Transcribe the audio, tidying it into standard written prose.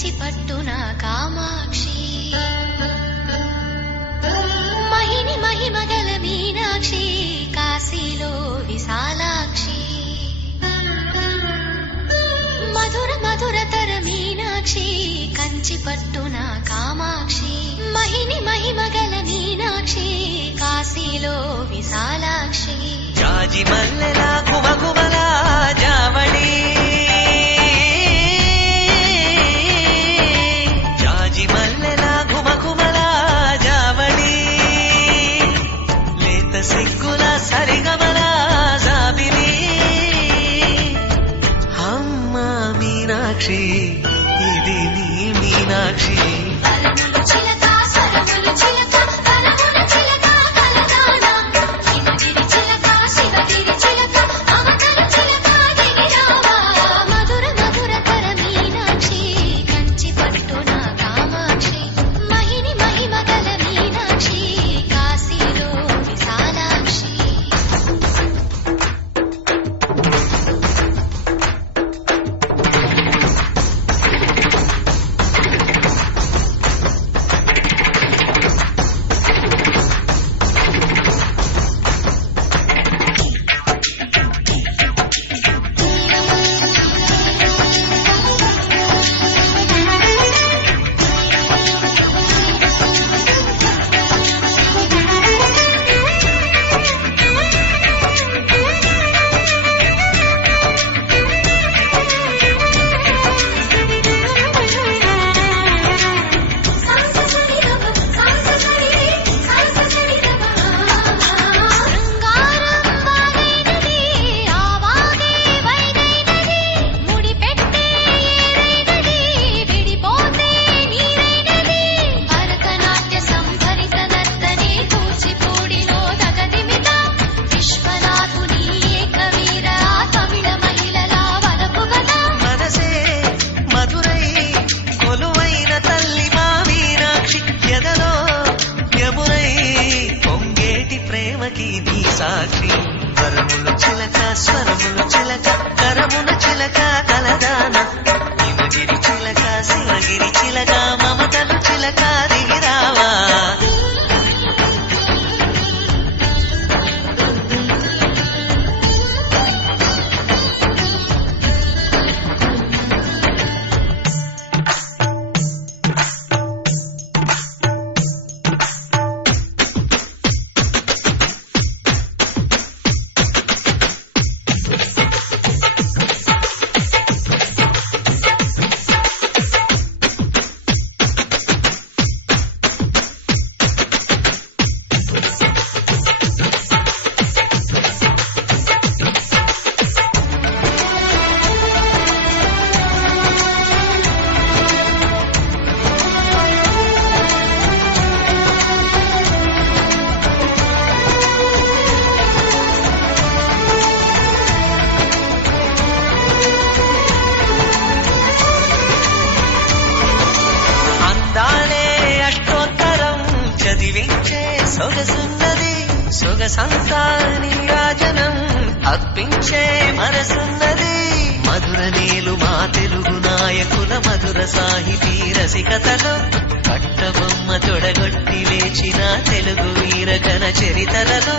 కంచి పట్టున కామాక్షి మహిని మహిమగల మీనాక్షి కాశీలో విశాలాక్షి మధుర మధురతర మీనాక్షి కంచి పట్టున కామాక్షి మహిని మహిమగల మీనాక్షి కాశీలో విశాలాక్షి జాజి మల్లెలా కుమకుమలా జావళి జాజి మల్లెలా కుమకుమలా జావళి లేత సిగ్గుల సరిగమల జాబిలి అమ్మ మీనాక్షి ఇది నీ మీనాక్షి సాక్షి వరములు చిలక స్వరములు చిలక కరమున చిలక కలదాన హిమగిరి చిలక శివగిరి చిలక మమతలు చిలక దిగిరావా సొగసున్నది సొగసంతా నీరాజనం అర్పించే మనసున్నది మధుర నీలు మా తెలుగు నాయకుల మధుర సాహితీ రసికతలో కట్టబొమ్మ తొడగొట్టి లేచిన తెలుగు వీరగణ చరితలలో